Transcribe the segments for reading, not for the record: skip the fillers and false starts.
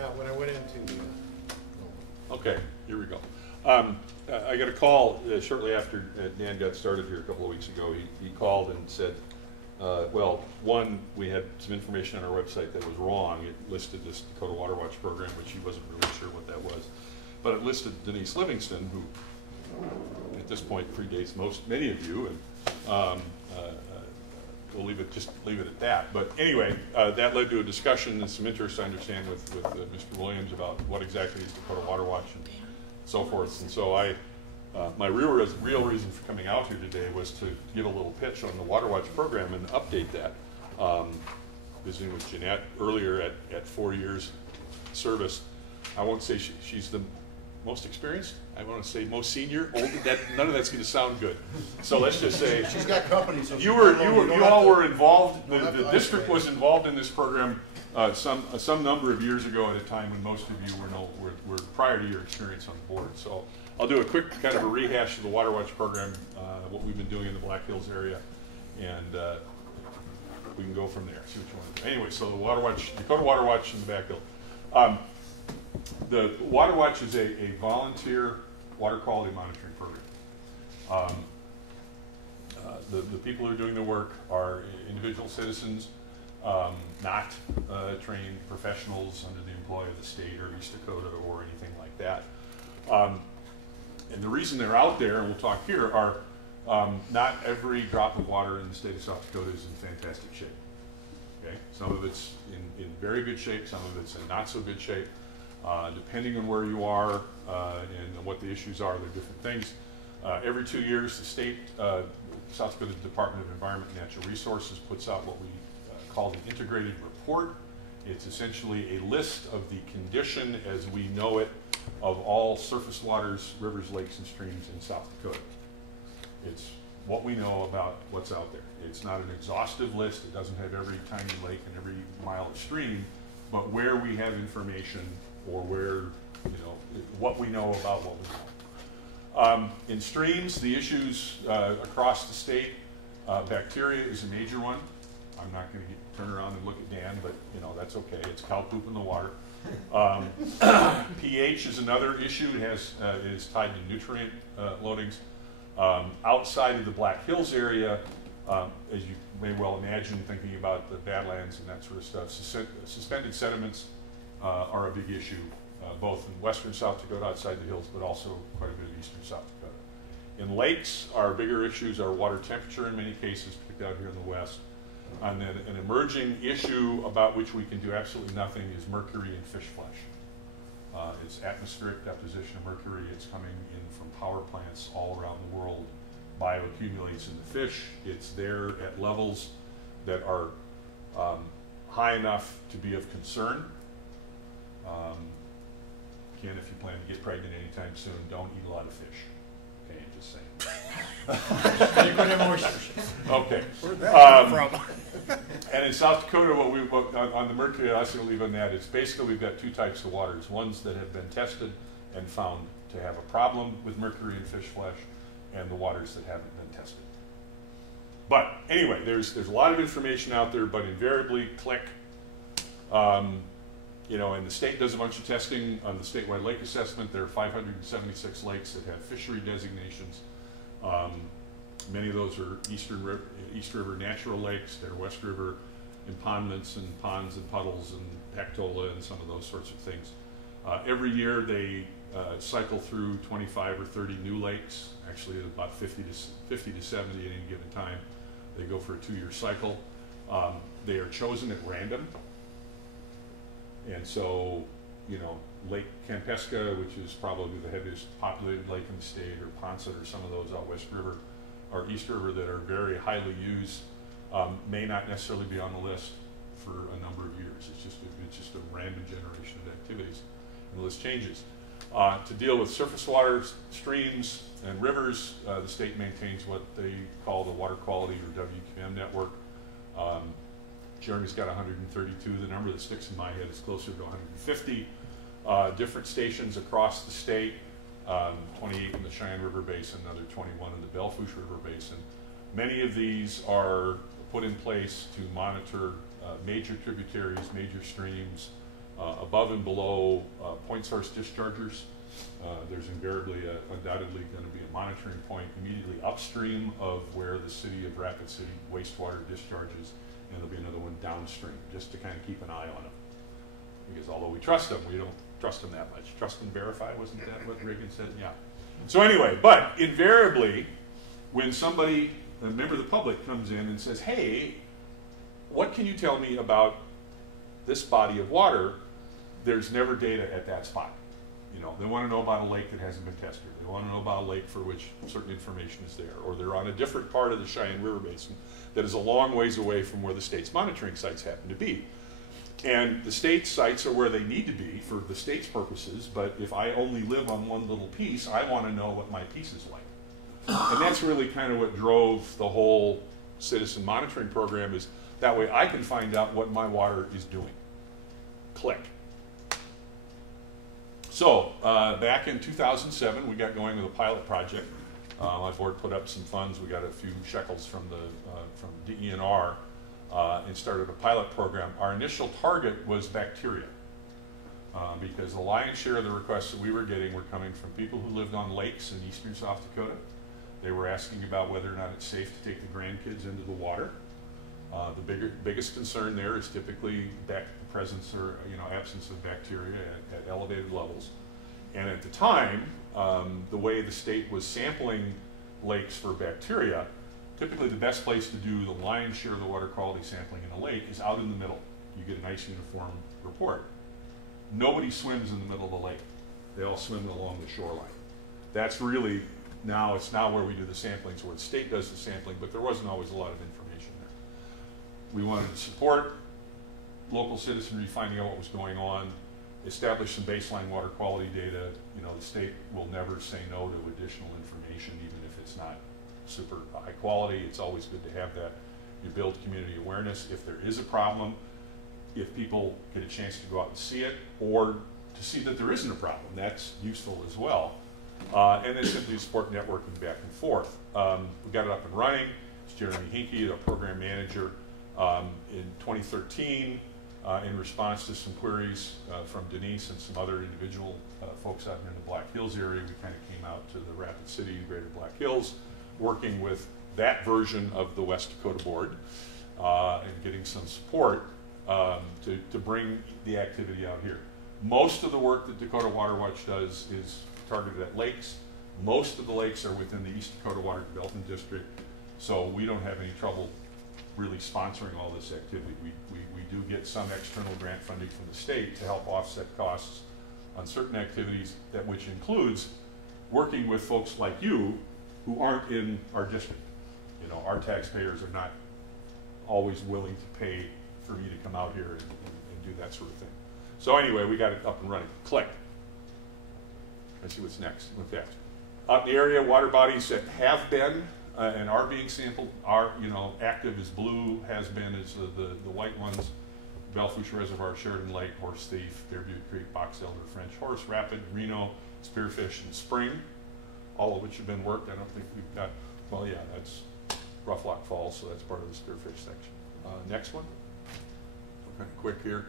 Yeah, when I went into the... Okay, here we go. I got a call shortly after Dan got started here a couple of weeks ago. He called and said, well, one, we had some information on our website that was wrong. It listed this Dakota Water Watch program, which he wasn't really sure what that was. But it listed Denise Livingston, who at this point predates many of you, and we'll leave it at that. But anyway, that led to a discussion and some interest, I understand, with Mr. Williams about what exactly is Dakota Water Watch and so forth. And so my real reason for coming out here today was to give a little pitch on the Water Watch program and update that. Visiting with Jeanette earlier at 4 years service. I won't say she's the most experienced. I want to say most senior. Older. None of that's going to sound good. So let's just say she's got company. So you all were involved. The district was involved in this program some number of years ago at a time when most of you were prior to your experience on the board. So I'll do a quick kind of a rehash of the Water Watch program, what we've been doing in the Black Hills area, and we can go from there. See what you want to do. Anyway, so the Water Watch, Dakota Water Watch in the Black Hills. The Water Watch is a volunteer water quality monitoring program. The people who are doing the work are individual citizens, not trained professionals under the employ of the state or East Dakota or anything like that. And the reason they're out there, and we'll talk here, are not every drop of water in the state of South Dakota is in fantastic shape. Okay? Some of it's in very good shape, some of it's in not so good shape. Depending on where you are and what the issues are, there are different things. Every 2 years, the state, South Dakota Department of Environment and Natural Resources puts out what we call the integrated report. It's essentially a list of the condition as we know it of all surface waters, rivers, lakes, and streams in South Dakota. It's what we know about what's out there. It's not an exhaustive list. It doesn't have every tiny lake and every mile of stream, but where we have information or where, what we know about what we know. In streams, the issues across the state, bacteria is a major one. I'm not going to turn around and look at Dan, but that's okay. It's cow poop in the water. pH is another issue. It is tied to nutrient loadings. Outside of the Black Hills area, as you may well imagine, thinking about the Badlands and that sort of stuff, suspended sediments are a big issue, both in western South Dakota outside the hills, but also quite a bit of eastern South Dakota. In lakes, our bigger issues are water temperature in many cases, particularly out here in the west. And then an emerging issue about which we can do absolutely nothing is mercury in fish flesh. It's atmospheric deposition of mercury. It's coming in from power plants all around the world, bioaccumulates in the fish. It's there at levels that are high enough to be of concern. Ken, if you plan to get pregnant anytime soon, don't eat a lot of fish. Okay, just saying. You're going to have moisture. Okay. Where'd that come from? And in South Dakota, on the mercury, I was going to leave on that, is basically we've got two types of waters. Ones that have been tested and found to have a problem with mercury in fish flesh, and the waters that haven't been tested. But anyway, there's a lot of information out there, but invariably, click. And the state does a bunch of testing on the statewide lake assessment. There are 576 lakes that have fishery designations. Many of those are East River natural lakes. They're West River impoundments and ponds and puddles and pectola and some of those sorts of things. Every year they cycle through 25 or 30 new lakes, actually about 50 to 70 at any given time. They go for a 2-year cycle. They are chosen at random. And so, Lake Kampesca, which is probably the heaviest populated lake in the state, or Ponset, or some of those out West River, or East River that are very highly used, may not necessarily be on the list for a number of years. It's just a random generation of activities, and the list changes. To deal with surface water, streams, and rivers, the state maintains what they call the Water Quality or WQM network. Jeremy's got 132. The number that sticks in my head is closer to 150. Different stations across the state, 28 in the Cheyenne River Basin, another 21 in the Belfouche River Basin. Many of these are put in place to monitor major tributaries, major streams, Above and below point source dischargers, there's invariably, undoubtedly going to be a monitoring point immediately upstream of where the city of Rapid City wastewater discharges, and there'll be another one downstream, just to kind of keep an eye on them. Because although we trust them, we don't trust them that much. Trust and verify, wasn't that what Reagan said? Yeah. So anyway, but invariably, when somebody, a member of the public, comes in and says, hey, what can you tell me about this body of water? There's never data at that spot. You know, they want to know about a lake that hasn't been tested. They want to know about a lake for which certain information is there, or they're on a different part of the Cheyenne River Basin that is a long ways away from where the state's monitoring sites happen to be. And the state sites are where they need to be for the state's purposes, but if I only live on one little piece, I want to know what my piece is like. And that's really kind of what drove the whole citizen monitoring program, is that way I can find out what my water is doing. Click. So back in 2007, we got going with a pilot project. My board put up some funds. We got a few shekels from DENR and started a pilot program. Our initial target was bacteria because the lion's share of the requests that we were getting were coming from people who lived on lakes in eastern South Dakota. They were asking about whether or not it's safe to take the grandkids into the water. The biggest concern there is typically the presence or absence of bacteria at elevated levels. And at the time, the way the state was sampling lakes for bacteria, typically the best place to do the lion's share of the water quality sampling in a lake is out in the middle. You get a nice uniform report. Nobody swims in the middle of the lake. They all swim along the shoreline. That's really, it's now where we do the sampling, so where the state does the sampling, but there wasn't always a lot of information there. We wanted to support local citizenry finding out what was going on, establish some baseline water quality data. You know, the state will never say no to additional information, even if it's not super high quality. It's always good to have that. You build community awareness. If there is a problem, if people get a chance to go out and see it, or to see that there isn't a problem, that's useful as well. And then simply support networking back and forth. We got it up and running. It's Jeremy Hinkie, the program manager. In 2013, in response to some queries from Denise and some other individual folks out in the Black Hills area, we kind of came out to the Rapid City, Greater Black Hills, working with that version of the West Dakota board and getting some support to bring the activity out here. Most of the work that Dakota Water Watch does is targeted at lakes. Most of the lakes are within the East Dakota Water Development District, so we don't have any trouble really sponsoring all this activity. We do get some external grant funding from the state to help offset costs on certain activities, which includes working with folks like you who aren't in our district. You know, our taxpayers are not always willing to pay for me to come out here and do that sort of thing. So anyway, we got it up and running. Click. Let's see what's next with that. Out in the area, water bodies that have been and are being sampled are, active is blue, has been is the white ones. Bellfish Reservoir, Sheridan Lake, Horse Thief, Bearview Creek, Box Elder, French Horse, Rapid, Reno, Spearfish, and Spring, all of which have been worked. I don't think we've got, well, yeah, that's Rough Lock Falls, so that's part of the Spearfish section. Next one. Kind of quick here.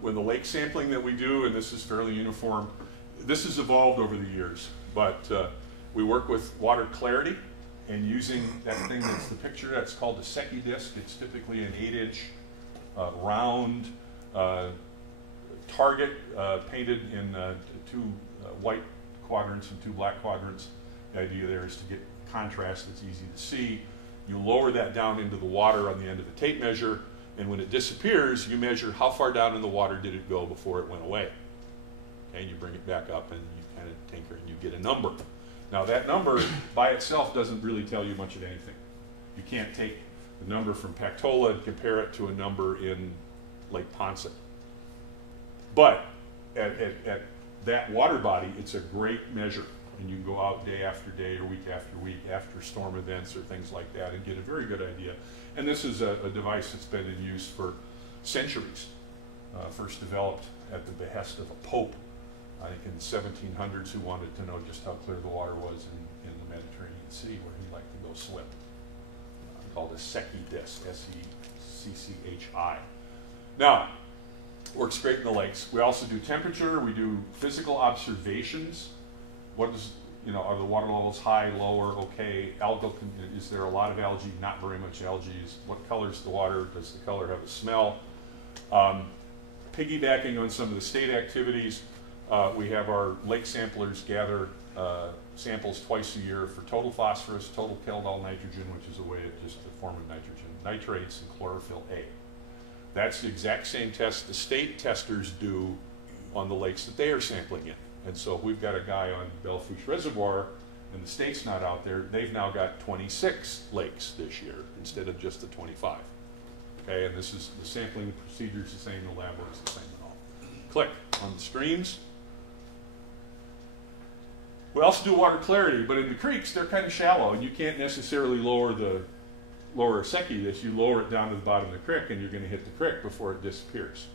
When the lake sampling that we do, and this is fairly uniform, this has evolved over the years, but we work with water clarity and using that thing that's the picture, that's called a Secchi disc. It's typically an 8-inch round target painted in two white quadrants and two black quadrants. The idea there is to get contrast that's easy to see. You lower that down into the water on the end of a tape measure, and when it disappears, you measure how far down in the water did it go before it went away. Okay, and you bring it back up and you kind of tinker and you get a number. Now that number by itself doesn't really tell you much of anything. You can't take the number from Pactola and compare it to a number in Lake Ponset. But at that water body, it's a great measure. And you can go out day after day or week after storm events or things like that and get a very good idea. And this is a device that's been in use for centuries. First developed at the behest of a pope, I think in the 1700s, who wanted to know just how clear the water was in the Mediterranean Sea where he liked to go swim. Called a Secchi disc, S-E-C-C-H-I. Now, Works great in the lakes. We also do temperature. We do physical observations. What is, are the water levels high, lower, okay? Algal, is there a lot of algae? Not very much algae. What color's the water? Does the color have a smell? Piggybacking on some of the state activities, we have our lake samplers gather samples twice a year for total phosphorus, total Kjeldahl nitrogen, which is a way of just a form of nitrogen, nitrates, and chlorophyll A. That's the exact same test the state testers do on the lakes that they are sampling in. And so if we've got a guy on Bellfish Reservoir and the state's not out there, they've now got 26 lakes this year instead of just the 25. Okay, and this is the sampling procedure is the same, the lab works the same and all. Click on the streams. We also do water clarity, but in the creeks, they're kind of shallow, and you can't necessarily lower a secchi this. You lower it down to the bottom of the creek, and you're going to hit the creek before it disappears.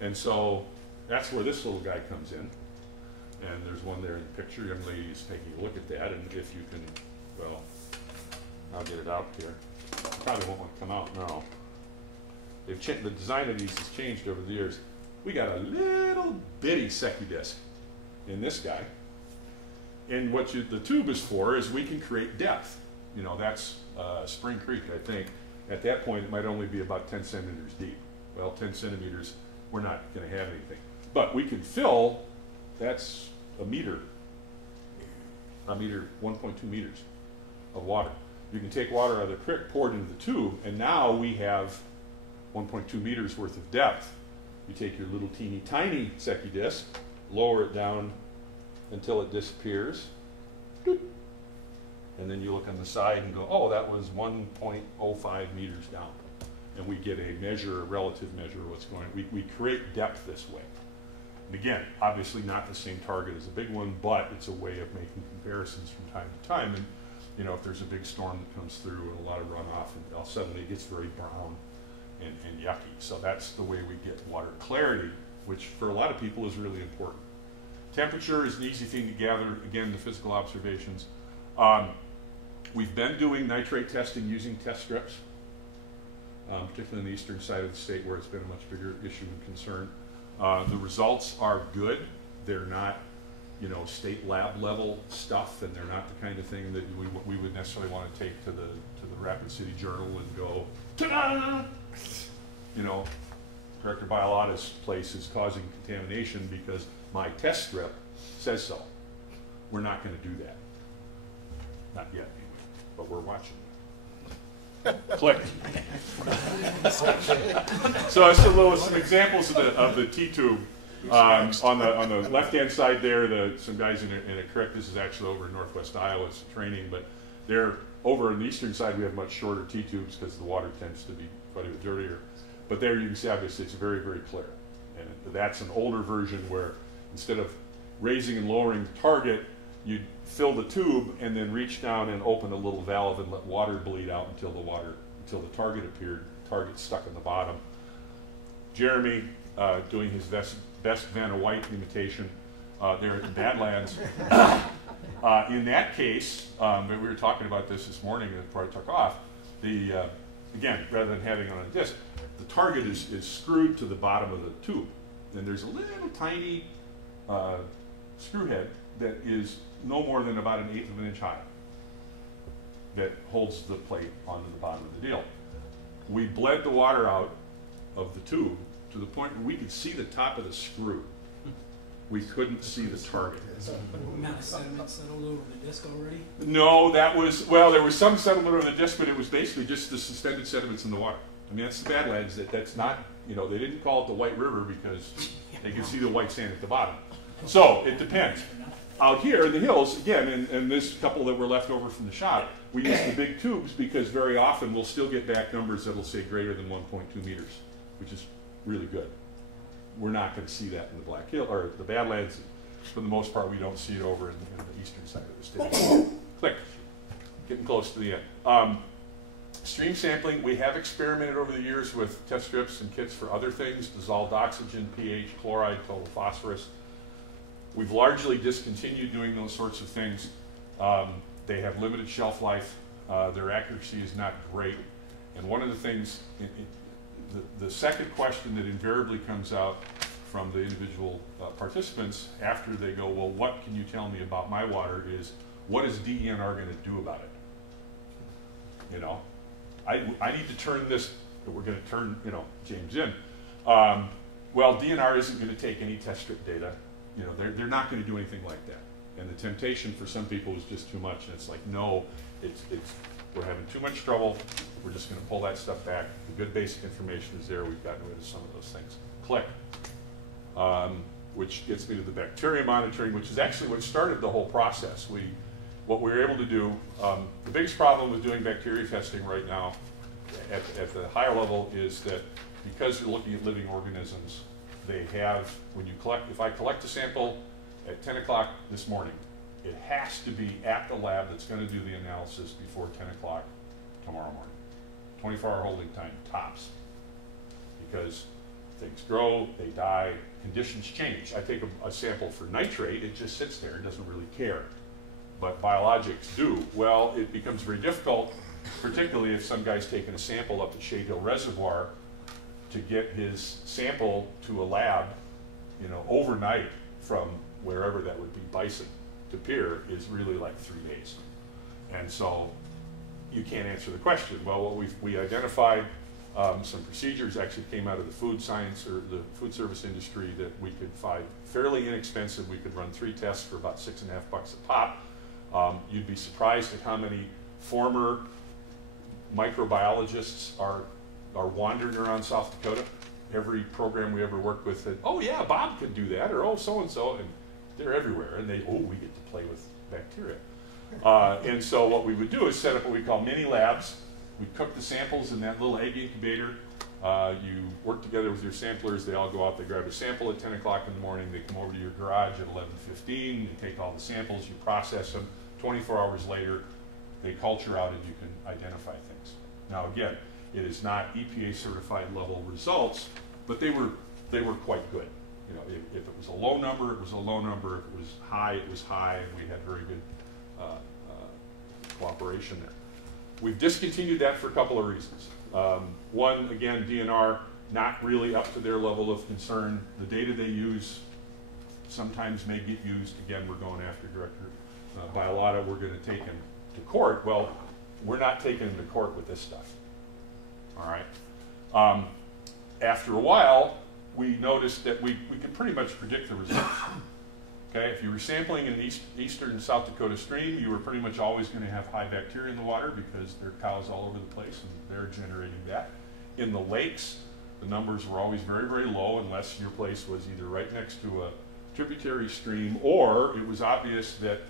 And so that's where this little guy comes in. And there's one there in the picture. Young lady's taking a look at that, and if you can, well, I'll get it out here. Probably won't want to come out now. The design of these has changed over the years. We got a little bitty secchi disc in this guy. And what the tube is for is we can create depth. That's Spring Creek, I think. At that point, it might only be about 10 centimeters deep. Well, 10 centimeters, we're not going to have anything. But we can fill, that's a meter, 1.2 meters of water. You can take water out of the creek, pour it into the tube, and now we have 1.2 meters worth of depth. You take your little teeny tiny secchi disc, lower it down until it disappears, and then you look on the side and go, oh, that was 1.05 meters down. And we get a measure, a relative measure of what's going on. We create depth this way. And again, obviously not the same target as a big one, but it's a way of making comparisons from time to time. And if there's a big storm that comes through and a lot of runoff, and suddenly it gets very brown and yucky. So that's the way we get water clarity, which for a lot of people is really important. Temperature is an easy thing to gather, again, the physical observations. We've been doing nitrate testing using test strips, particularly on the eastern side of the state where it's been a much bigger issue and concern. The results are good. They're not, state lab level stuff, and they're not the kind of thing that we would necessarily want to take to the Rapid City Journal and go, ta-da! Director Bialotta's place is causing contamination because my test strip says so. We're not going to do that. Not yet, anyway, but we're watching. Click. So some examples of the T-tube. On the left-hand side there, some guys in a creek. This is actually over in northwest Iowa. It's training, but they're over on the eastern side. We have much shorter T-tubes because the water tends to be quite a bit dirtier. But there you can see, obviously, it's very, very clear. And that's an older version where instead of raising and lowering the target, you'd fill the tube and then reach down and open a little valve and let water bleed out until the target appeared. Target stuck in the bottom. Jeremy doing his best Vanna White imitation there in Badlands. In that case, we were talking about this morning before I took off. Again, rather than having it on a disc, the target is screwed to the bottom of the tube. And there's a little tiny screw head that is no more than about 1/8 of an inch high that holds the plate onto the bottom of the deal. We bled the water out of the tube to the point where we could see the top of the screw. We couldn't see the target. Amount of sediment settled over the disc already? No, there was some settlement over the disc, but it was basically just the suspended sediments in the water. I mean, that's the Badlands. That's not, they didn't call it the White River because they could see the white sand at the bottom. So it depends. Out here in the hills, again, and this couple that were left over from the shop, we use the big tubes because very often we'll still get back numbers that'll say greater than 1.2 meters, which is really good. We're not going to see that in the Black Hill or the Badlands. For the most part, we don't see it over in the eastern side of the state. Click. Getting close to the end. Stream sampling, we have experimented over the years with test strips and kits for other things, dissolved oxygen, pH, chloride, total phosphorus. We've largely discontinued doing those sorts of things. They have limited shelf life. Their accuracy is not great. And one of the things, the second question that invariably comes out from the individual participants after they go, well, what can you tell me about my water, is what is DENR going to do about it? You know, I need to turn this, we're going to turn, you know, James in. Well, DNR isn't going to take any test strip data. You know, they're not going to do anything like that. And the temptation for some people is just too much. And it's like, no, we're having too much trouble. We're just going to pull that stuff back. The good basic information is there. We've gotten rid of some of those things. Click. Which gets me to the bacteria monitoring, which is actually what started the whole process. What we were able to do, the biggest problem with doing bacteria testing right now at the higher level is that because you're looking at living organisms, they have, when you collect, if I collect a sample at 10 o'clock this morning, it has to be at the lab that's going to do the analysis before 10 o'clock tomorrow morning. 24-hour holding time, tops. Because things grow, they die, conditions change. I take a sample for nitrate, it just sits there, it doesn't really care. But biologics do. Well, it becomes very difficult, particularly if some guy's taken a sample up at Shade Hill Reservoir, to get his sample to a lab, you know, overnight from wherever that would be, Bison to Pier, is really like 3 days. And so you can't answer the question. Well, what we identified some procedures actually came out of the food science or the food service industry that we could find fairly inexpensive. We could run 3 tests for about $6.50 a pop. You'd be surprised at how many former microbiologists are wandering around South Dakota. Every program we ever worked with said, oh yeah, Bob could do that, or oh, so-and-so, and they're everywhere. And we get to play with bacteria. And so what we would do is set up what we call mini labs. We cook the samples in that little egg incubator. You work together with your samplers. They all go out, they grab a sample at 10 o'clock in the morning. They come over to your garage at 11:15. You take all the samples, you process them. 24 hours later, they culture out and you can identify things. Now again, it is not EPA certified level results, but they were quite good. You know, if it was a low number, it was a low number. If it was high, it was high, and we had very good cooperation there. We've discontinued that for a couple of reasons. One, again, DNR, not really up to their level of concern. The data they use sometimes may get used. Again, we're going after Director Bialotta. We're going to take him to court. Well, we're not taking him to court with this stuff. All right. After a while, we noticed that we could pretty much predict the results. Okay, if you were sampling in an eastern South Dakota stream, you were pretty much always going to have high bacteria in the water because there are cows all over the place and they're generating that. In the lakes, the numbers were always very, very low unless your place was either right next to a tributary stream or it was obvious that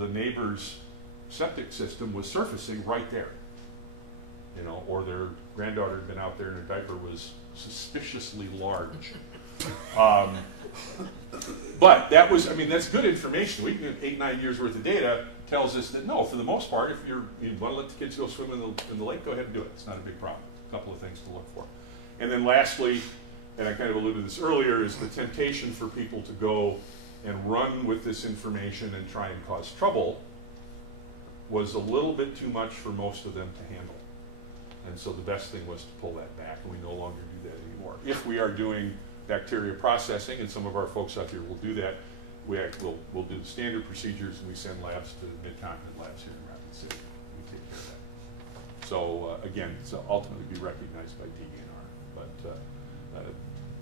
the neighbor's septic system was surfacing right there. You know, or their granddaughter had been out there and her diaper was suspiciously large. But that was, I mean, that's good information. We can get 8, 9 years worth of data tells us that no, for the most part, if you want to let the kids go swim in the lake, go ahead and do it. It's not a big problem. A couple of things to look for. And then lastly, and I kind of alluded to this earlier, is the temptation for people to go and run with this information and try and cause trouble was a little bit too much for most of them to handle. And so the best thing was to pull that back, and we no longer do that anymore. If we are doing bacteria processing, and some of our folks out here will do that, we'll do the standard procedures, and we send labs to Mid-Continent Labs here in Rapid City. We take care of that. So again, so ultimately be recognized by DENR, but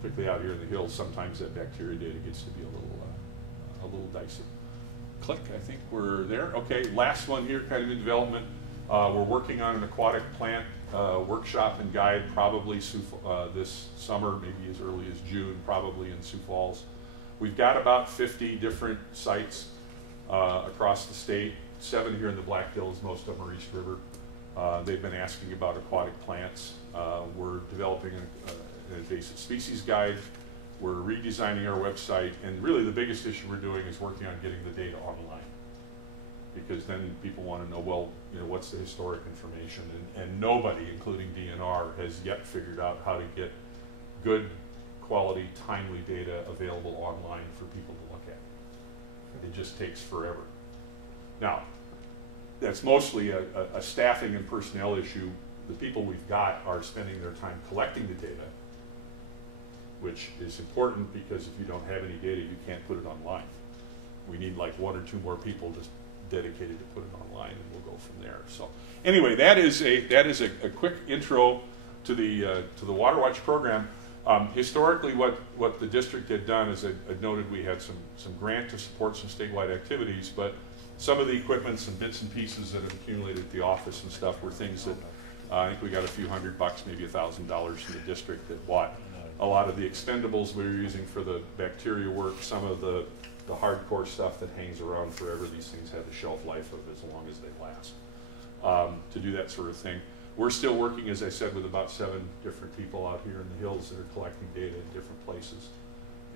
particularly out here in the hills, sometimes that bacteria data gets to be a little dicey. Click, I think we're there. Okay, last one here, kind of in development. We're working on an aquatic plant workshop and guide, probably this summer, maybe as early as June, probably in Sioux Falls. We've got about 50 different sites across the state, 7 here in the Black Hills, most of them are East River. They've been asking about aquatic plants. We're developing an invasive species guide. We're redesigning our website, and really the biggest issue we're doing is working on getting the data online. Because then people want to know, well, you know, what's the historic information? And nobody, including DNR, has yet figured out how to get good quality, timely data available online for people to look at. It just takes forever. Now, that's mostly a staffing and personnel issue. the people we've got are spending their time collecting the data, which is important because if you don't have any data, you can't put it online. We need like 1 or 2 more people just dedicated to put it online, and we'll go from there. So anyway, that is a quick intro to the Water Watch program. Historically, what the district had done is I noted we had some grant to support some statewide activities, but some of the equipment, some bits and pieces that have accumulated at the office and stuff were things that I think we got a few $100, maybe $1,000 from the district that bought a lot of the expendables we were using for the bacteria work, some of the hardcore stuff that hangs around forever. These things have a shelf life of as long as they last, to do that sort of thing. We're still working, as I said, with about 7 different people out here in the hills that are collecting data in different places.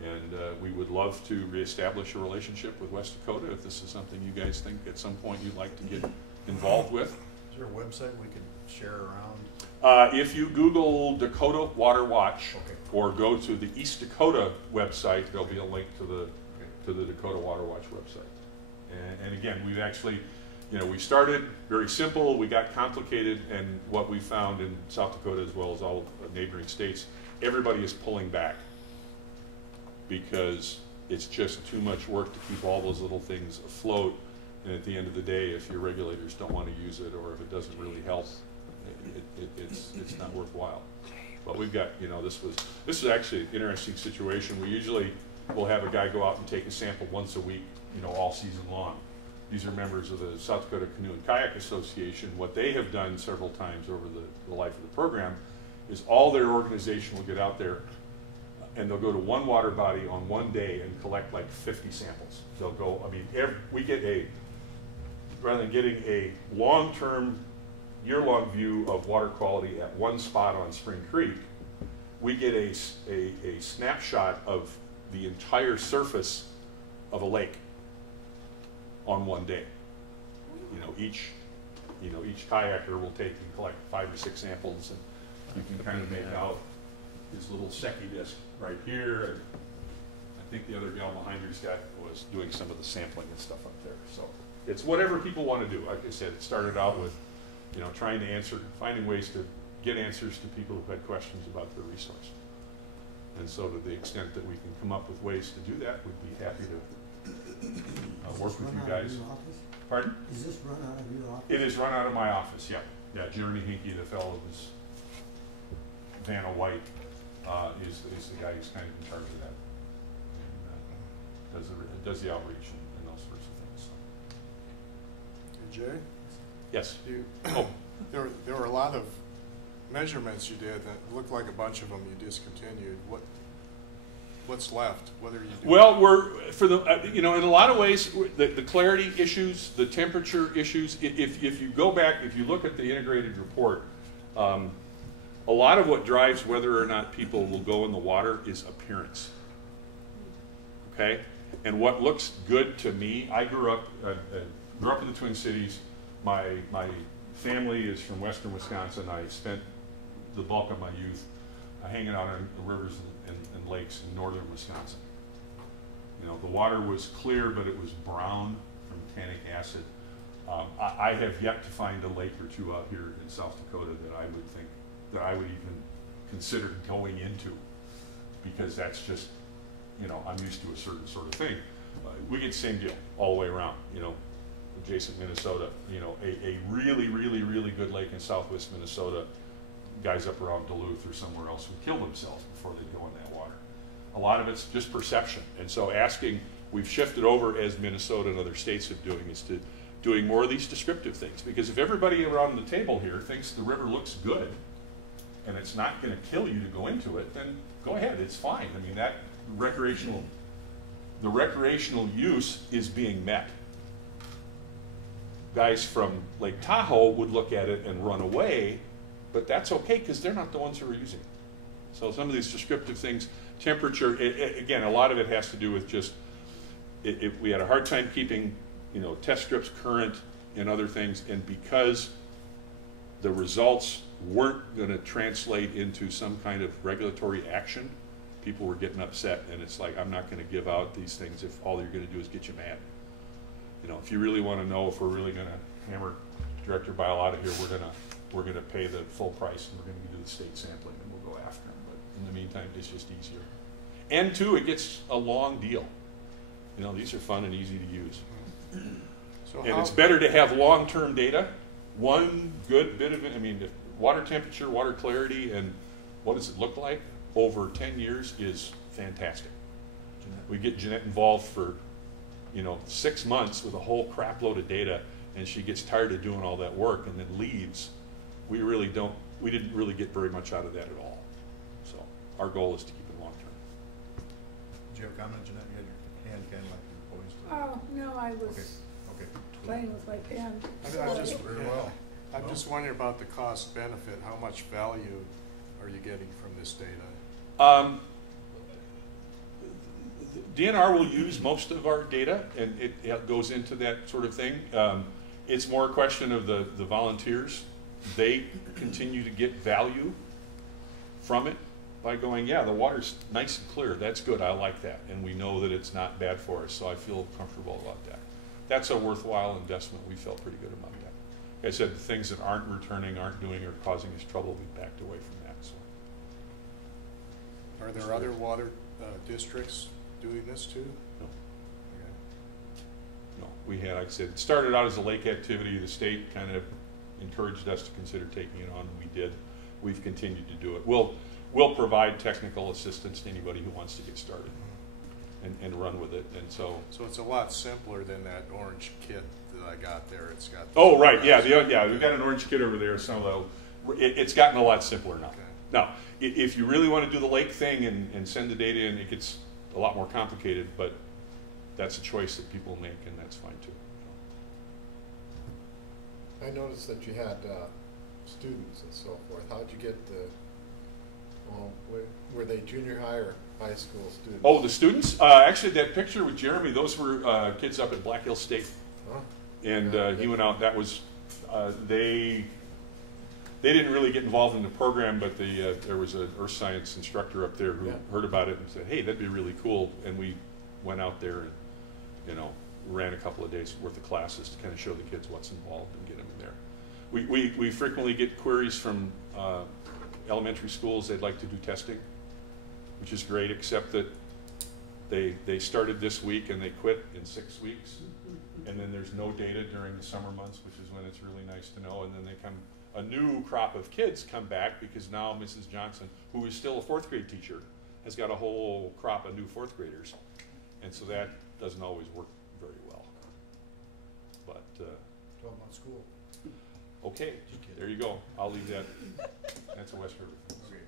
And we would love to reestablish a relationship with West Dakota if this is something you guys think at some point you'd like to get involved with. Is there a website we could share around? If you Google Dakota Water Watch, Okay. or go to the East Dakota website, there'll be a link to the Dakota Water Watch website. And again, we've actually, we started very simple, we got complicated, and what we found in South Dakota as well as all neighboring states, everybody is pulling back because it's just too much work to keep all those little things afloat. And at the end of the day, if your regulators don't want to use it, or if it doesn't really help, it's not worthwhile. But we've got, this is actually an interesting situation. We usually will have a guy go out and take a sample once a week, all season long. These are members of the South Dakota Canoe and Kayak Association. What they have done several times over the life of the program is all their organization will get out there and they'll go to one water body on one day and collect like 50 samples. They'll go, we get rather than getting a long-term, year-long view of water quality at one spot on Spring Creek, we get a snapshot of the entire surface of a lake on one day. Each kayaker will take and collect 5 or 6 samples, and you can kind of make out this little Secchi disc right here. And I think the other gal behind her's was doing some of the sampling and stuff up there. So it's whatever people want to do. Like I said, it started out with trying to finding ways to get answers to people who had questions about the resource. And so to the extent that we can come up with ways to do that, we'd be happy to work with you guys. Pardon? Is this run out of your office? It is run out of my office, yeah. Yeah, Jeremy Hinkie, the fellow who's Vanna White, is the guy who's kind of in charge of that. And does the outreach and those sorts of things. So. Jay? Yes. There were a lot of measurements you did that looked like a bunch of them you discontinued. What's left? What are you doing? Well, we're in a lot of ways, the clarity issues, the temperature issues. If you go back, if you look at the integrated report, a lot of what drives whether or not people will go in the water is appearance. Okay, and what looks good to me. I grew up in the Twin Cities. My family is from western Wisconsin. I spent the bulk of my youth hanging out on the rivers and lakes in northern Wisconsin. The water was clear, but it was brown from tannic acid. I have yet to find a lake or two out here in South Dakota that I would even consider going into, because that's just, I'm used to a certain sort of thing. We get the same deal all the way around, adjacent Minnesota, a really, really, really good lake in southwest Minnesota, guys up around Duluth or somewhere else would kill themselves before they go in that water. A lot of it's just perception. And so we've shifted over, as Minnesota and other states have doing more of these descriptive things. Because if everybody around the table here thinks the river looks good and it's not going to kill you to go into it, then go ahead, it's fine. That the recreational use is being met. Guys from Lake Tahoe would look at it and run away, but that's okay because they're not the ones who are using it. So some of these descriptive things, temperature, again, a lot of it has to do with just, we had a hard time keeping, test strips current and other things, and because the results weren't going to translate into some kind of regulatory action, people were getting upset, and it's like, I'm not going to give out these things if all you're going to do is get you mad. If you really want to know if we're really going to hammer Director Bile out of here, we're going to we're going to pay the full price and we're going to do the state sampling and we'll go after them. But in the meantime, it's just easier. And two, it gets a long deal. You know, these are fun and easy to use. So And how, it's better to have long-term data. One good bit of it, I mean, water temperature, water clarity, and what does it look like over 10 years is fantastic. We get Jeanette involved for, you know, 6 months with a whole crap load of data, and she gets tired of doing all that work and then leaves. We didn't really get very much out of that at all. So our goal is to keep it long-term. Did you have a comment, Jeanette? You had your hand kind of like you poised. Oh, no, I was Okay. playing with my pen. Very well. I'm just wondering about the cost benefit. How much value are you getting from this data? DNR will use most of our data, and it goes into that sort of thing. It's more a question of the volunteers. They continue to get value from it by going, yeah, the water's nice and clear. That's good. I like that. And we know that it's not bad for us, so I feel comfortable about that. That's a worthwhile investment. We felt pretty good about that. Like I said, the things that aren't returning, aren't doing, or causing us trouble, we backed away from that. So. Are there other water districts doing this too? No. Okay. No, we had, like I said, it started out as a lake activity. The state kind of encouraged us to consider taking it on, and we did. We've continued to do it. We'll provide technical assistance to anybody who wants to get started and run with it. And so it's a lot simpler than that orange kit that I got there. It's got. Oh, right, yeah, we've got an orange kit over there. Some of it's gotten a lot simpler now. Okay. Now, if you really want to do the lake thing and send the data in, it gets a lot more complicated, but that's a choice that people make, and that's fine too. I noticed that you had students and so forth. How'd you get were they junior high or high school students? Oh, the students? Actually, that picture with Jeremy, those were kids up at Black Hill State. Huh? And he went out, that was, they didn't really get involved in the program, but there was an earth science instructor up there who heard about it and said, hey, that'd be really cool. And we went out there and, you know, ran a couple of days worth of classes to kind of show the kids what's involved and get them in there. We frequently get queries from elementary schools. They'd like to do testing, which is great, except that they started this week and they quit in 6 weeks. And then there's no data during the summer months, which is when it's really nice to know. And then a new crop of kids come back because now Mrs. Johnson, who is still a 4th grade teacher, has got a whole crop of new 4th graders. And so that doesn't always work very well. But 12-month school. okay, there you go. I'll leave that. That's a West River thing. Okay.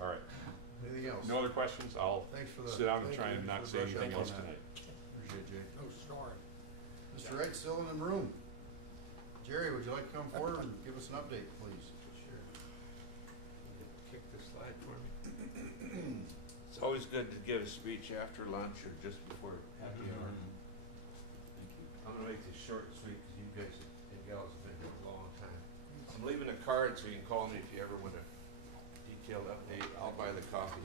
All right. Anything else? No other questions? I'll Thanks for the. sit down and thank try you and not for say brushing anything up on else that. tonight. Appreciate Jay. Oh, sorry. Mr. Wright still in the room. Jerry, would you like to come forward and give us an update, please? Sure. Kick the slide for me. It's always good to give a speech after lunch or just before happy hour. Thank you. I'm gonna make this short and sweet because you guys and gals have been here a long time. I'm leaving a card so you can call me if you ever want a detailed update. I'll buy the coffee.